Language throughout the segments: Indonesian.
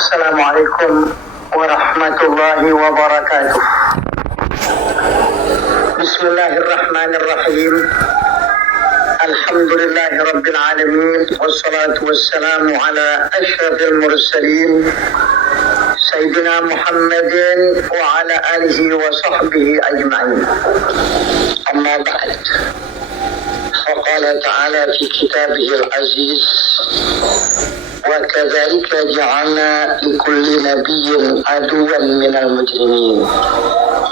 Assalamualaikum warahmatullahi wabarakatuh. Bismillahirrahmanirrahim. Alhamdulillahi rabbil alamin. Wassalatu wassalamu ala ashrafil mursalin Sayyidina Muhammadin wa ala alihi wa sahbihi ajma'in. Amma ba'd. فقال تعالى في كتابه العزيز وكذلك جعلنا لكل نبي عدوا من المجرمين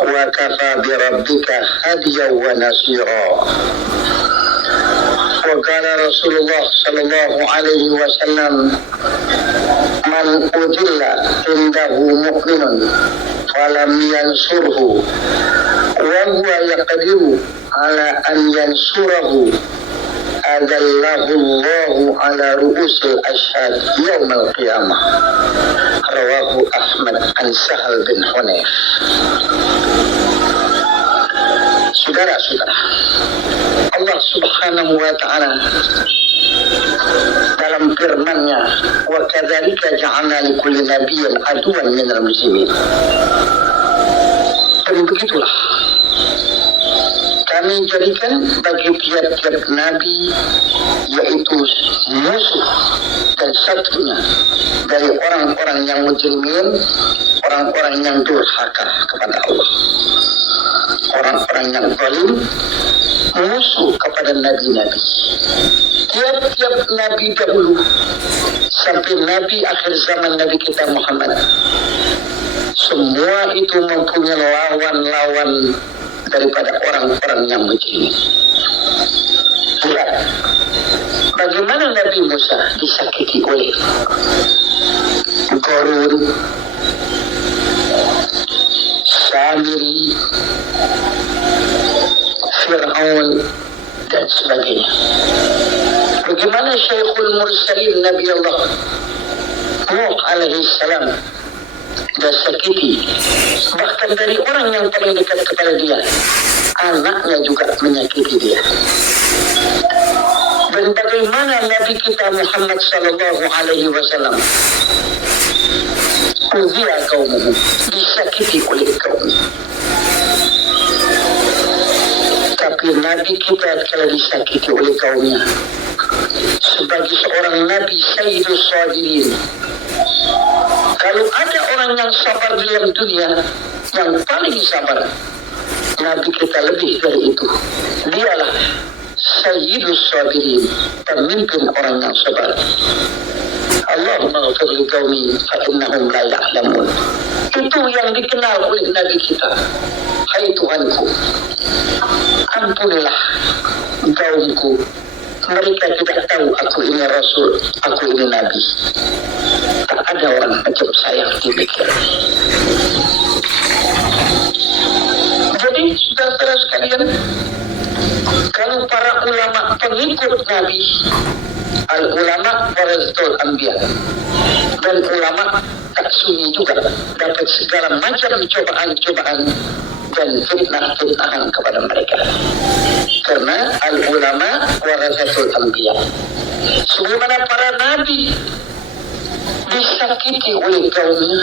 وكفى بربك هاديا ونصيرا. وقال رسول الله صلى الله عليه وسلم من أذل عنده مؤمن فلم ينصره وهو يقدر على أن ينصره أذله الله على رؤوس الأشهاد يوم القيامة. رواه أحمد عن سهل bin Hunayf. Saudara-saudara, Allah Subhanahu wa Ta'ala dalam firman-Nya, wa kadzalika ja'alna likulli nabiyyin aduwwan minal muslimin. Dan begitulah kami jadikan bagi tiap-tiap nabi yaitu musuh dan satunya dari orang-orang yang mujrimin, orang-orang yang durhaka kepada Allah, orang-orang yang zalim, musuh kepada nabi-nabi. Tiap-tiap nabi dahulu sampai nabi akhir zaman Nabi kita Muhammad, semua itu mempunyai lawan-lawan daripada orang-orang yang mujrimin. Lihat bagaimana Nabi Musa disakiti oleh Qarun, Samiri, Fir'aun dan sebagainya. Bagaimana Syekhul Mursalin Nabi Allah Nuh alaihi salam disakiti, bahkan dari orang yang paling dekat kepada dia, anaknya juga menyakiti dia. Dan bagaimana Nabi kita Muhammad sallallahu alaihi wasallam uziya kaumuhu, disakiti oleh kaumnya. Tapi Nabi kita kalau disakiti oleh kaumnya, sebagai seorang Nabi Sayyidus Sabirin, kalau ada orang yang sabar dalam dunia, yang paling sabar, Nabi kita lebih dari itu. Dialah Sayyidus Sabirin, pemimpin orang yang sabar. Allahumma ghafir li qaumi fa innahum la ya'lamun. Itu yang dikenal oleh Nabi kita. Hai Tuhanku, ampunilah kaumku, mereka tidak tahu aku ini Rasul, aku ini Nabi. Tak ada orang macam saya demikian. Jadi saudara-saudara sekalian, kalau para ulama pengikut Nabi, al-ulama warasatul anbiya, dan ulama tak sunyi juga dapat segala macam cobaan-cobaan dan fitnah-fitnahan kepada mereka. Karena al-ulama warasatul anbiya, sebagaimana para nabi disakiti oleh kaumnya,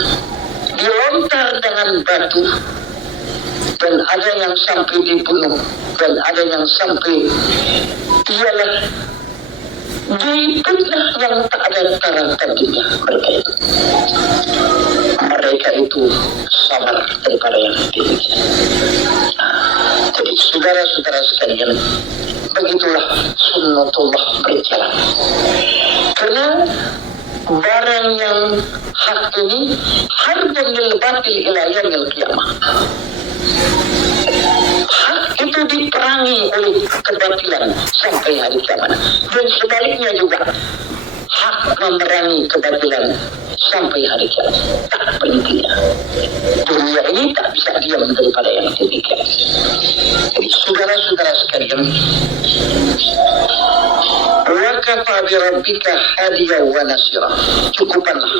dilontar dengan batu, dan ada yang sampai dibunuh, dan ada yang sampai ialah difitnah yang tak ada tanda-tandanya. Mereka itu sabar daripada yang demikian. Jadi saudara-saudara sekalian, begitulah sunnatullah berjalan. Karena barang yang hak ini harbun lil batil ila yaumil qiyamah. Hak itu diperangi oleh kebatilan sampai hari kiamat. Dan sebaliknya juga, hak memerangi kebatilan sampai hari kiamat. Tak berhentinya. Dunia ini tak bisa diam daripada yang demikian. Jadi saudara-saudara sekalian, wa kafa bi rabbika hadiyan wa nasira. Cukupanlah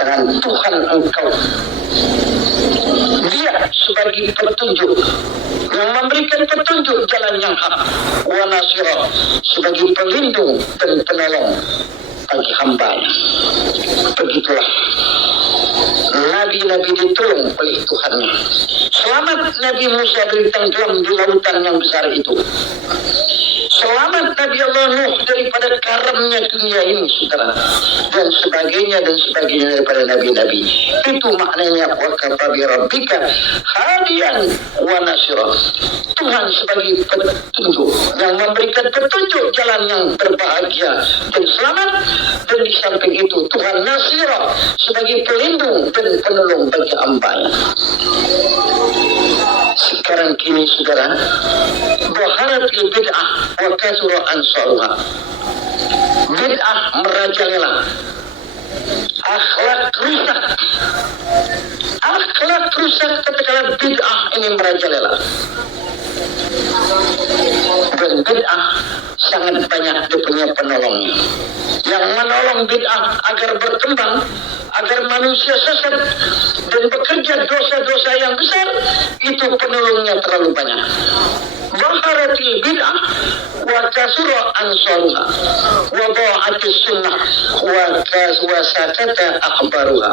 dengan Tuhan engkau, Dia sebagai petunjuk, yang memberikan petunjuk jalan yang hak, wa nasira, sebagai pelindung dan penolong bagi hambanya. Begitulah Nabi-Nabi ditolong oleh Tuhannya. Selamat Nabi Musa dari tenggelam di lautan yang besar itu. Selamat Nabi Allah Nuh daripada karamnya dunia ini, saudara. Dan sebagainya daripada Nabi-Nabi. Itu maknanya wa kafa bi rabbika hadiyan wa nasira. Tuhan sebagai petunjuk yang memberikan petunjuk jalan yang berbahagia dan selamat, dan di samping itu Tuhan nasira sebagai pelindung dan penolong bagi hambanya. Sekarang kini saudara, baharatil bid'ah wa kasura ansaruha. Bid'ah merajalela, akhlak rusak ketika bid'ah ini merajalela. Dan bid'ah sangat banyak dia punya penolongnya. Yang menolong bid'ah agar berkembang, agar manusia sesat dan bekerja dosa-dosa yang besar, itu penolongnya terlalu banyak. Baharatil bid'ah wa kasura ansaruha wa dha'atis sunnah wa sakata akhbaruha.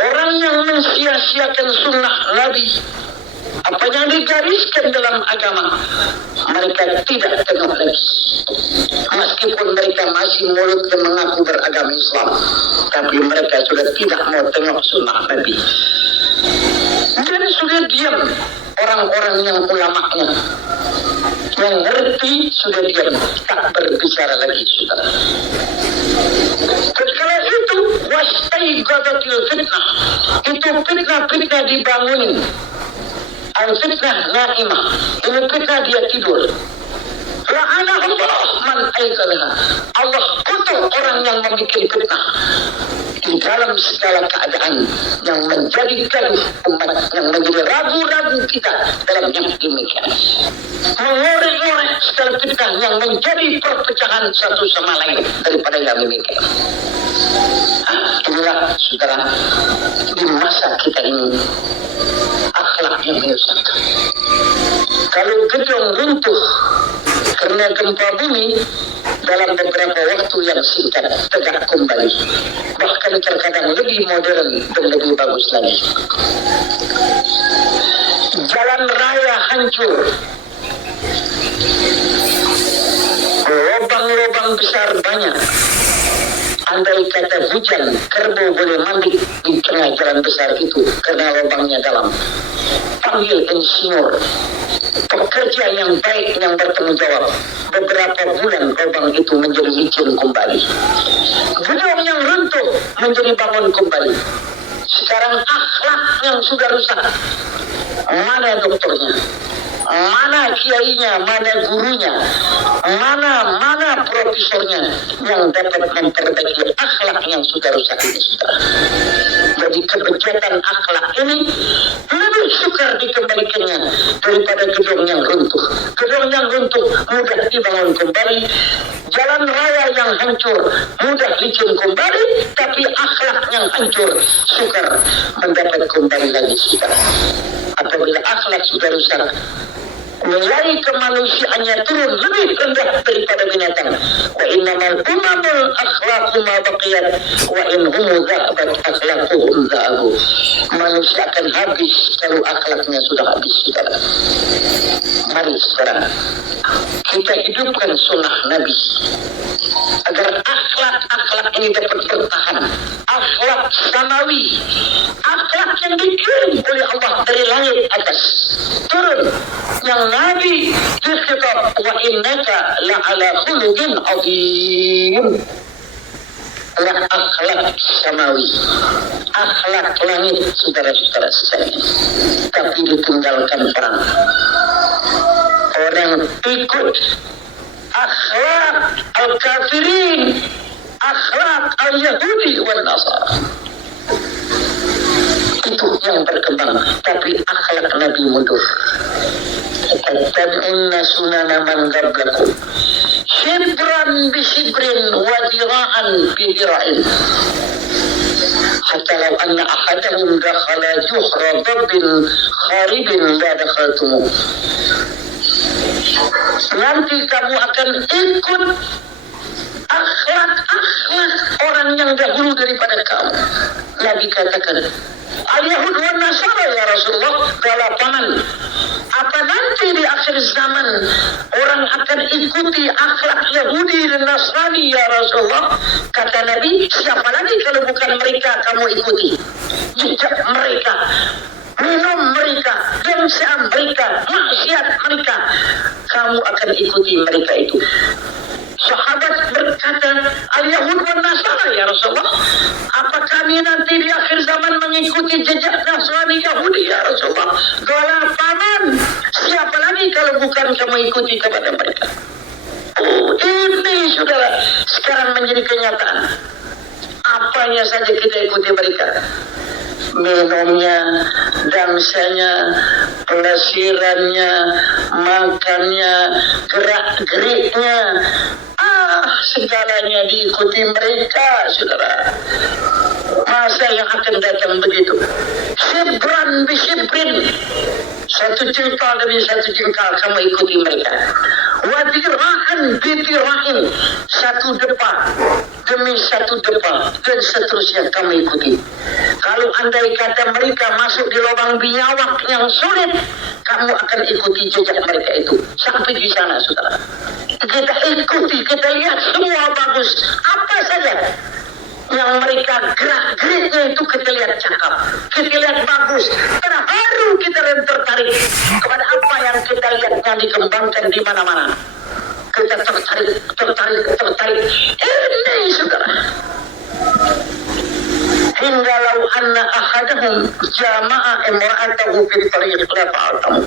Orang yang mensia-siakan sunnah Nabi, apa yang digariskan dalam agama, mereka tidak tengok lagi. Meskipun mereka masih mulut dan mengaku beragama Islam, tapi mereka sudah tidak mau tengok sunnah Nabi. Dan sudah diam orang-orang yang ulamanya, yang ngerti sudah diam, tak berbicara lagi, saudara. Ketika itu wastaiqadzatil fitnah, itu fitnah dibangunin. Al-fitnah naimah, ini fitnah dia tidur. La'anahullah man aikalaha. Allah kutuk orang yang membuat fitnah di dalam segala keadaan, yang menjadi gaduh umat, yang menjadi ragu-ragu kita dalam yang demikian. Mengorek-ngorek segala fitnah yang menjadi perpecahan satu sama lain daripada yang demikian. Inilah saudara, di masa kita ini akhlak yang menyesatkan. Kalau gedung runtuh karena gempa bumi, dalam beberapa waktu yang singkat tegak kembali, bahkan terkadang lebih modern dan lebih bagus lagi. Jalan raya hancur, lubang-lubang besar banyak. Andai kata hujan, kerbau boleh mandi di tengah jalan besar itu karena lubangnya dalam. Panggil insinyur, pekerja yang baik yang bertanggung jawab. Beberapa bulan lubang itu menjadi licin kembali. Gedung yang runtuh menjadi bangun kembali. Sekarang akhlak yang sudah rusak, mana dokternya? Mana kiainya, mana gurunya, mana profesornya yang dapat memperbaiki akhlak yang sudah rusak ini, saudara. Jadi kebejatan akhlak ini lebih sukar dikembalikannya daripada gedung yang runtuh. Gedung yang runtuh mudah dibangun kembali, jalan raya yang hancur mudah licin kembali, tapi akhlak yang hancur sukar mendapat kembali lagi, saudara. Apabila akhlak sudah rusak, nilai kemanusiaannya turun lebih rendah daripada binatang. Wa innamal umamul akhlaqu ma baqiyat wa in hum dhahabat akhlaquhum dhahabu. Manusia akan habis kalau akhlaknya sudah habis, saudara. Mari sekarang kita hidupkan sunnah Nabi agar akhlak ini dapat bertahan. Akhlak samawi, akhlak yang dikirim oleh Allah dari langit atas turun, yang Nabi dikhitab wa innaka la'ala khuluqin azim. Akhlak samawi, akhlak langit, saudara-saudara sekalian, tapi ditinggalkan perang. Orang ikut akhlak al-kafirin, akhlak al-Yahudi wal Nasara. Itu yang berkembang, tapi akhlak Nabi mundur. Tabi'unna sunana man qablakum shibran bi shibrin wa dira'an bi dira'in hatta law anna ahadahum dakhala juhra dabbin kharibin la dakhaltumuh. Nanti kamu akan ikut akhlak orang yang dahulu daripada kamu. Nabi katakan, al-Yahud wa Nasara ya Rasulullah, galapangan. Apa nanti di akhir zaman orang akan ikuti akhlak Yahudi dan Nasrani ya Rasulullah? Kata Nabi, siapa lagi kalau bukan mereka kamu ikuti? Jejak mereka, minum mereka, gemsa mereka, maksiat mereka, kamu akan ikuti mereka itu. Sahabat berkata, al-Yahud wa Nasara ya Rasulullah, apa kami nanti di akhir zaman mengikuti jejak Nasrani Yahudi ya Rasulullah? Galapangan, siapa lagi kalau bukan kamu ikuti kepada mereka? Oh, ini saudara sekarang menjadi kenyataan. Apanya saja kita ikuti mereka, minumnya, dansanya, pelesirannya, makannya, gerak-geriknya, segalanya diikuti mereka, saudara. Masa yang akan datang begitu? Sibran bisibrin, satu jengkal demi satu jengkal kamu ikuti mereka. Wadiraan bidirain, satu depa demi satu depa, dan seterusnya kamu ikuti. Kalau andai kata mereka masuk di lubang biawak yang sulit, kamu akan ikuti jejak mereka itu sampai di sana, saudara. Kita ikuti, kita lihat semua bagus, apa saja yang mereka gerak-geriknya itu kita lihat cakap, kita lihat bagus, terharu, kita tertarik kepada apa yang kita lihat yang dikembangkan di mana-mana. Kita tertarik. Ini saudara. Hingga lau anna ahadahum jama'a imra'atahu fi tariq la fa'altum.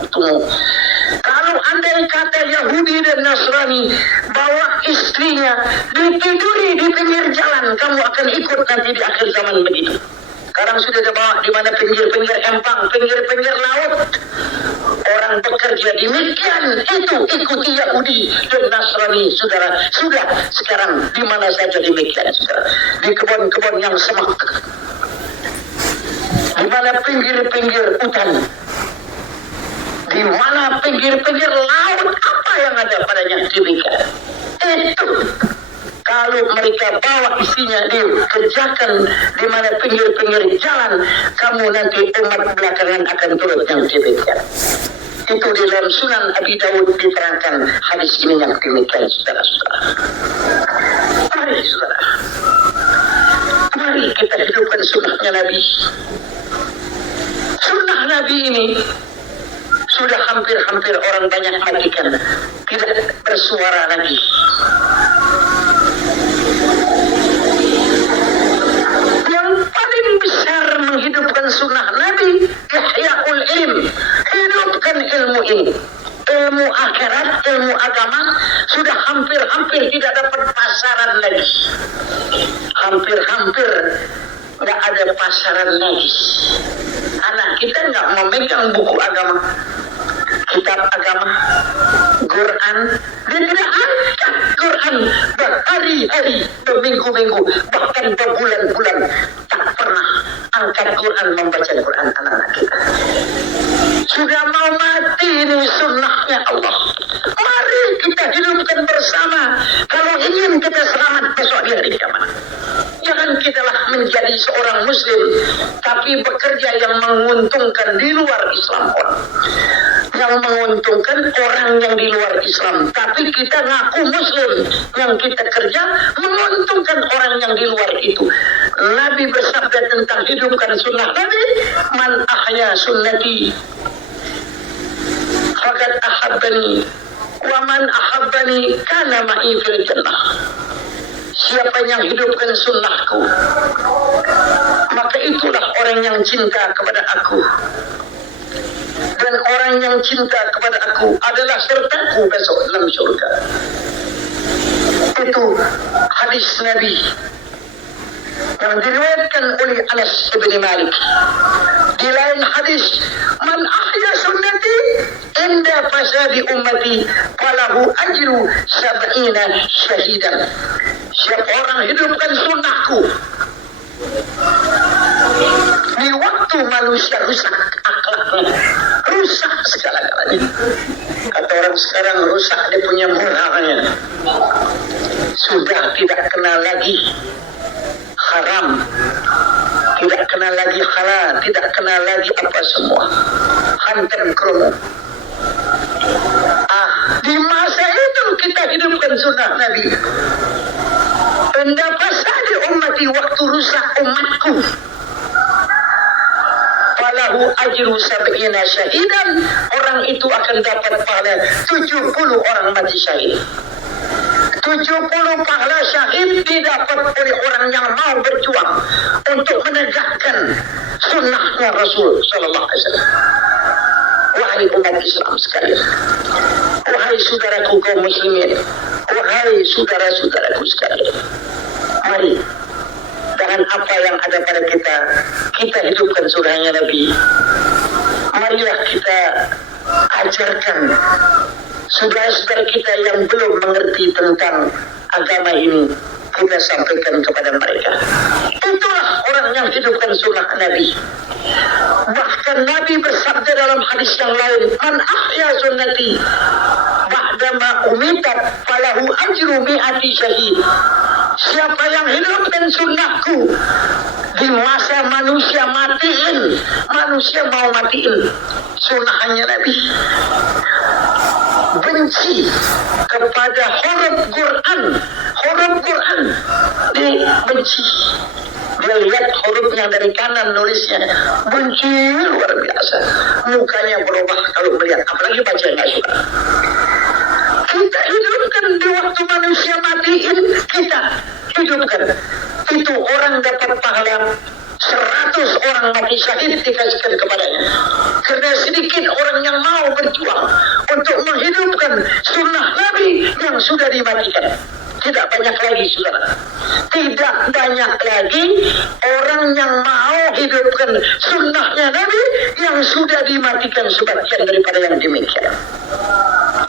Kalau andai kata Yahudi dan Nasrani bawa istrinya ditiduri di pinggir jalan, kamu akan ikut nanti di akhir zaman begitu. Sekarang sudah dibawa di mana pinggir-pinggir empang, pinggir-pinggir laut. Orang bekerja demikian, itu ikuti Yahudi dan Nasrani, saudara. Sudah sekarang di mana saja demikian, saudara. Di kebun-kebun yang semak, di mana pinggir-pinggir hutan, di mana pinggir-pinggir laut, apa yang ada padanya demikian. Itu kalau mereka bawa isinya dikerjakan di mana pinggir-pinggir jalan, kamu nanti umat belakangan akan turut yang demikian. Itu di dalam Sunan Abi Dawud diterangkan hadis ini yang demikian, saudara-saudara. Mari saudara, mari kita hidupkan sunnahnya Nabi. Sunnah Nabi ini sudah hampir-hampir orang banyak matikan, tidak bersuara lagi. Yang paling besar menghidupkan sunnah Nabi, ihya'ul ilm, hidupkan ilmu ini. Ilmu akhirat, ilmu agama sudah hampir-hampir tidak dapat pasaran lagi. Hampir-hampir nggak ada pasaran lagi. Anak kita nggak memegang buku agama, kitab agama, Quran. Dia tidak angkat Quran berhari-hari, berminggu-minggu, bahkan berbulan-bulan. Tak pernah angkat Quran, membaca Quran anak-anak kita. Sudah mau mati ini sunnahnya Allah. Mari kita hidupkan bersama kalau ingin kita selamat besok di hari kiamat. Jangan kitalah menjadi seorang muslim tapi bekerja yang menguntungkan di luar Islam orang. Yang menguntungkan orang yang di luar Islam, tapi kita ngaku muslim, yang kita kerja menguntungkan orang yang di luar itu. Nabi bersabda tentang hidupkan sunnah Nabi, man ahya sunnati faqad ahabbani wa man ahabbani kana ma'i fil jannah. Siapa yang hidupkan sunnahku, maka itulah orang yang cinta kepada aku, dan orang yang cinta kepada aku adalah sertaku besok dalam surga. Itu hadis Nabi yang diriwayatkan oleh Anas bin Malik. Di lain hadis, man ahya sunnati inda fasadi ummati falahu ajru 70 syahidan. Siapa orang hidupkan sunnahku di waktu manusia rusak akhlaknya, rusak segala-galanya. Kata orang sekarang, rusak dia punya moralnya. sudah tidak kenal lagi haram, tidak kenal lagi halal, tidak kenal lagi apa semua. Hantam kromo. Di masa itu kita hidupkan sunnah Nabi. Pendapat saja ummati waktu rusak umatku. Falahu ajru sab'ina syahidan, orang itu akan dapat pahala 70 orang mati syahid. 70 pahala syahid didapat oleh orang yang mau berjuang untuk menegakkan sunnahnya Rasul sallallahu alaihi wasallam. Wahai umat Islam sekalian, wahai saudaraku kaum muslimin, wahai saudara-saudaraku sekalian, mari dengan apa yang ada pada kita hidupkan sunnahnya Nabi. Marilah kita ajarkan saudara-saudara kita yang belum mengerti tentang agama ini, kita sampaikan kepada mereka. Itulah orang yang hidupkan sunnah Nabi. Bahkan Nabi bersabda dalam hadis yang lain, man ahya sunnati ba'dama umitat falahu ajru mi'ati syahid. Siapa yang hidupkan sunnahku di masa manusia mau matiin sunnahnya Nabi, benci kepada huruf Quran dibenci. Dia lihat hurufnya dari kanan nulisnya, benci luar biasa, mukanya berubah kalau melihat, apalagi baca yang nggak suka. Kita hidupkan di waktu manusia matiin, kita hidupkan. Itu orang dapat pahala 100 orang mati syahid dikasihkan kepadanya. Karena sedikit orang yang mau berjuang untuk menghidupkan sunnah Nabi yang sudah dimatikan. Tidak banyak lagi, saudara. Tidak banyak lagi orang yang mau hidupkan sunnahnya Nabi yang sudah dimatikan sebagian daripada yang demikian.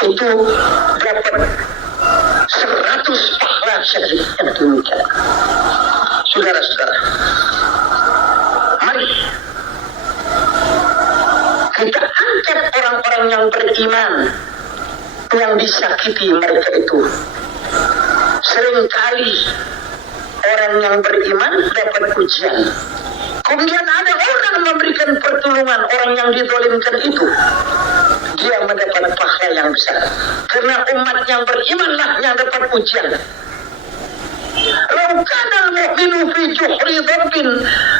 Itu dapat 100 pahala syahid yang demikian. Saudara-saudara, mari kita angkat orang-orang yang beriman yang disakiti mereka itu. Seringkali orang yang beriman dapat ujian, kemudian ada orang memberikan pertolongan orang yang dizalimkan itu, dia mendapat pahala yang besar. Karena umat yang berimanlah yang dapat ujian. Lau kana al-mu'minu fi juhri dhabbin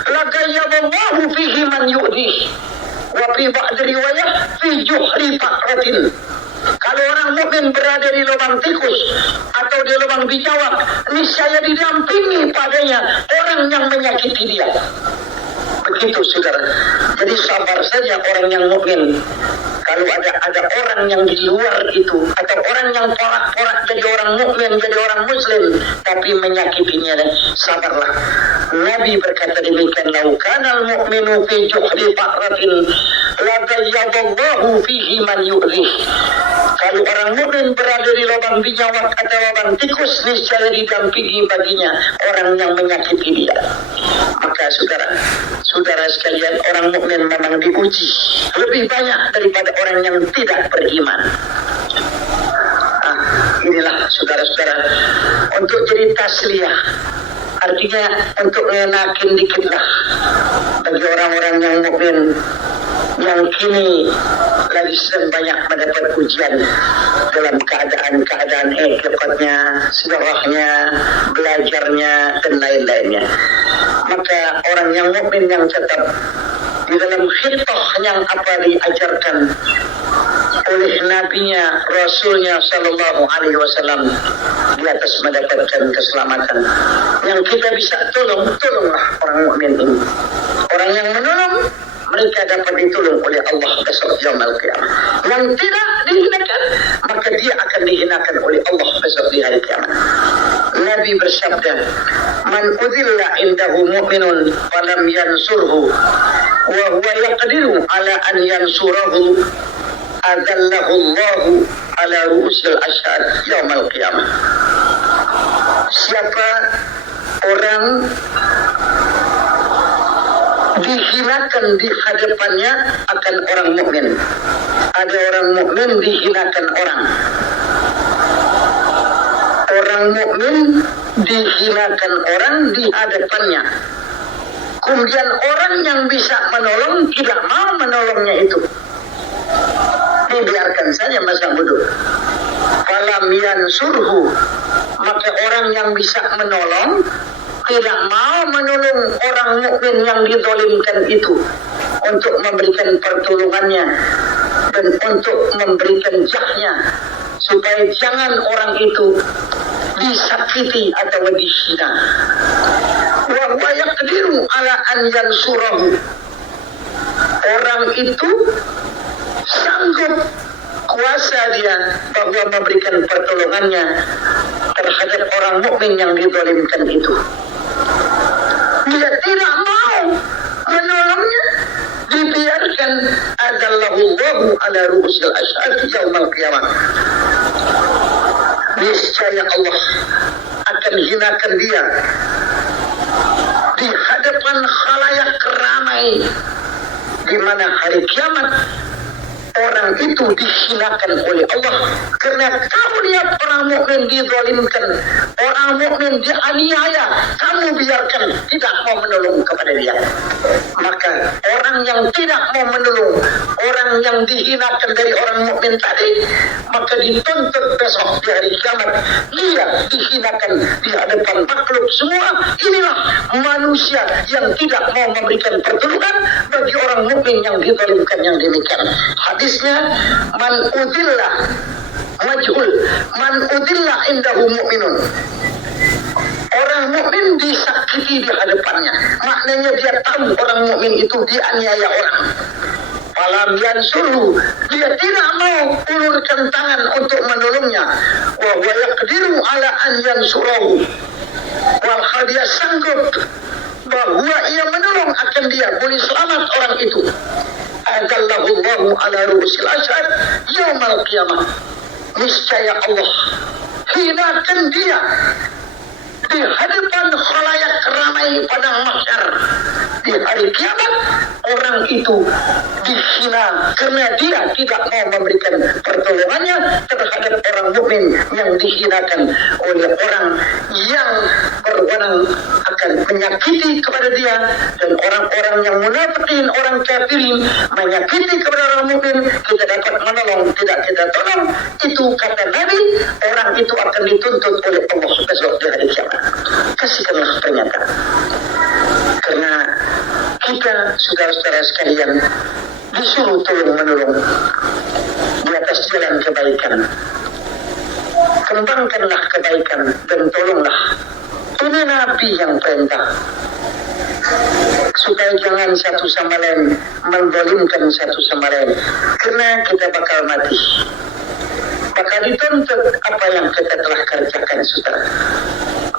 lagayyadallahu fihi man yu'dih, wa fi ba'd riwayah fi juhri faqratin. Kalau orang mukmin berada di lubang tikus atau di lubang bijawak, niscaya didampingi padanya orang yang menyakiti dia. Begitu, saudara. Jadi sabar saja orang yang mukmin. Kalau ada orang yang di luar itu, atau orang yang porak-porak jadi orang mukmin, jadi orang muslim, tapi menyakitinya, sabarlah. Nabi berkata demikian, lau kanal mu'minu fi juhri faqratin lagayyadallahu fihi man yu'dih. Kalau orang mukmin berada di lubang bijawak atau lubang tikus, niscaya didampingi baginya orang yang menyakiti dia. Maka saudara sekalian, orang mukmin memang diuji lebih banyak daripada orang yang tidak beriman. Inilah saudara-saudara, untuk jadi tasliyah, artinya untuk ngenakin dikitlah bagi orang-orang yang mukmin yang kini lagi sedang banyak mendapat ujian dalam keadaan itikadnya, sirahnya, belajarnya dan lain-lainnya. Maka orang yang mukmin yang tetap di dalam khitah yang apa diajarkan oleh nabinya, rasulnya sallallahu alaihi wasallam, di atas mendapatkan keselamatan. Yang kita bisa tolonglah orang mukmin ini. Orang yang menolong, mereka dapat ditolong oleh Allah besok yaumul qiyamah. Yang tidak dihinakan, maka dia akan dihinakan oleh Allah besok di hari kiamat. Nabi bersabda, man udhilla indahu mu'minun falam yansurhu wa huwa yaqdiru ala an yansurahu adallahu Allahu ala ru'usil ashhad yaumul qiyamah. Siapa orang dihinakan di hadapannya akan orang mukmin, ada orang mukmin dihinakan orang, Orang mukmin dihinakan orang di hadapannya. Kemudian orang yang bisa menolong tidak mau menolongnya itu. Dibiarkan saja masa bodoh. Falam yansurhu, maka orang yang bisa menolong tidak mau menolong orang mukmin yang dizalimkan itu untuk memberikan pertolongannya dan untuk memberikan jahnya supaya jangan orang itu disakiti atau dihina. Wa huwa yaqdiru ala an yansurahu, orang itu sanggup, kuasa dia bahwa memberikan pertolongannya terhadap orang mukmin yang dizalimkan itu. Dia tidak mau menolongnya, dibiarkan. Adallahu ala ru'usil ashhad yaumal qiyamah. Niscaya Allah akan hinakan dia di hadapan khalayak ramai, di mana hari kiamat orang itu dihinakan oleh Allah karena kamu lihat orang mukmin dizalimkan, orang mukmin dianiaya, kamu biarkan, tidak mau menolong kepada dia. Maka orang yang tidak mau menolong orang yang dihinakan dari orang mukmin tadi, maka dituntut besok di hari kiamat dia dihinakan di hadapan makhluk semua. Inilah manusia yang tidak mau memberikan pertolongan bagi orang mukmin yang dizalimkan yang demikian. Hadisnya, man udilla majhul, man udilla indahu mu'minun. Orang mukmin disakiti di hadapannya, maknanya dia tahu orang mukmin itu dianiaya orang. Falam yansurhu, dia tidak mau ulurkan tangan untuk menolongnya. Wa huwa yaqdiru ala an yansurahu, walhal dia sanggup bahwa ia menolong akan dia, boleh selamat orang itu. Adallahu ala ru'usil ashhad yaumal qiyamah. Niscaya Allah hinakan dia di hadapan khalayak ramai pada mahsyar. Di hari kiamat orang itu dihina karena dia tidak mau memberikan pertolongannya terhadap orang mukmin yang dihinakan oleh orang yang berwenang akan menyakiti kepada dia, dan orang-orang yang munafikin, orang kafirin menyakiti kepada orang mukmin, kita dapat menolong, tidak kita tolong. Itu kata Nabi, orang itu akan dituntut oleh Allah besok di hari kiamat. Kasihkanlah pernyataan. Karena kita, saudara-saudara sekalian, disuruh tolong menolong di atas jalan kebaikan. Kembangkanlah kebaikan dan tolonglah. Ini Nabi yang perintah, supaya jangan satu sama lain menzalimkan satu sama lain, karena kita bakal mati, bakal dituntut apa yang kita telah kerjakan, saudara.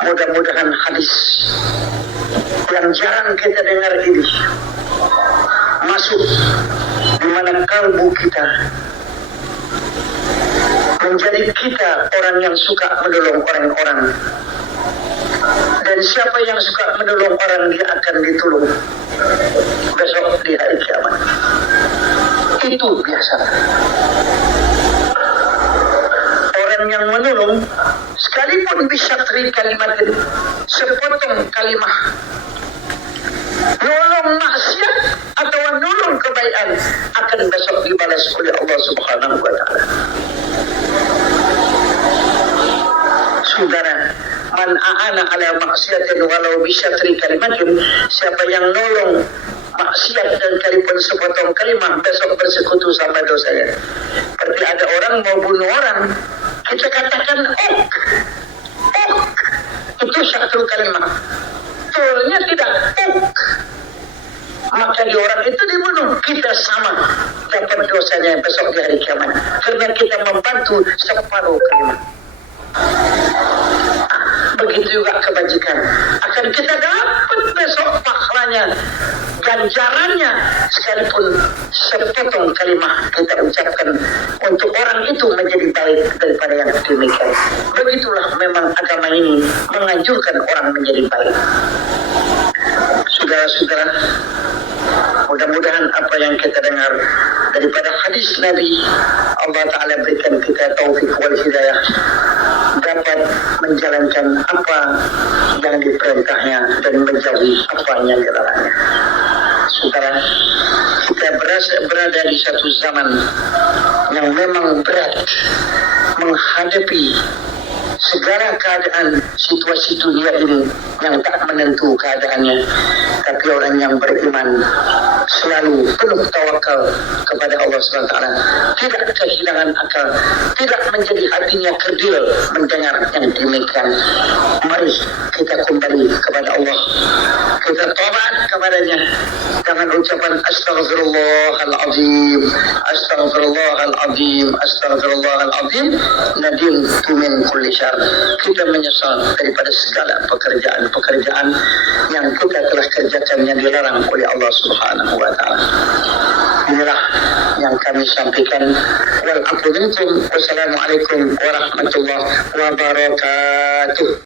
Mudah-mudahan hadis yang jarang kita dengar ini masuk di mana kalbu kita, menjadi kita orang yang suka menolong orang-orang. Dan siapa yang suka menolong orang, dia akan ditolong besok di hari kiamat. Itu biasa. Orang yang menolong, sekalipun bisa teri kalimat ini, sepotong kalimah, nolong maksiat atau nolong kebaikan, akan besok dibalas oleh Allah Subhanahu wa Ta'ala. Saudara, man a'ana ala maksiatin walau bisyatri kalimatin, siapa yang nolong maksiat dan kalipun sepotong kalimah, besok bersekutu sama dosanya. Seperti ada orang mau bunuh orang, kita katakan itu satu kalimat, tolnya tidak maka di orang itu dibunuh, kita sama dapat dosanya besok di hari kiamat, karena kita membantu separuh kalimat. Begitu juga kebajikan akan kita dapat besok pahalanya, ganjarannya, sekalipun sepotong kalimat kita ucapkan untuk orang itu menjadi baik daripada yang demikian. Begitulah memang agama ini menganjurkan orang menjadi baik. Saudara-saudara, mudah-mudahan apa apa yang kita dengar daripada hadis Nabi. Allah Ta'ala berikan kita taufik wal hidayah dapat menjalankan apa yang diperintahnya dan menjauhi apa yang dilarangnya. Saudara, kita berada di satu zaman yang memang berat menghadapi segala keadaan situasi dunia ini yang tak menentu keadaannya. Tapi orang yang beriman selalu penuh tawakal kepada Allah SWT, tidak kehilangan akal, tidak menjadi hatinya kerdil mendengar yang demikian. Mari kita kembali kepada Allah, kita tobat kepadanya dengan ucapan astaghfirullahaladzim, astaghfirullahaladzim, astaghfirullahaladzim, nadim min kulli syarr. Kita menyesal daripada segala pekerjaan-pekerjaan yang kita telah kerjakan yang dilarang oleh Allah Subhanahu wa Ta'ala. Inilah yang kami sampaikan. Wal afu minkum. Wassalamualaikum warahmatullahi wabarakatuh.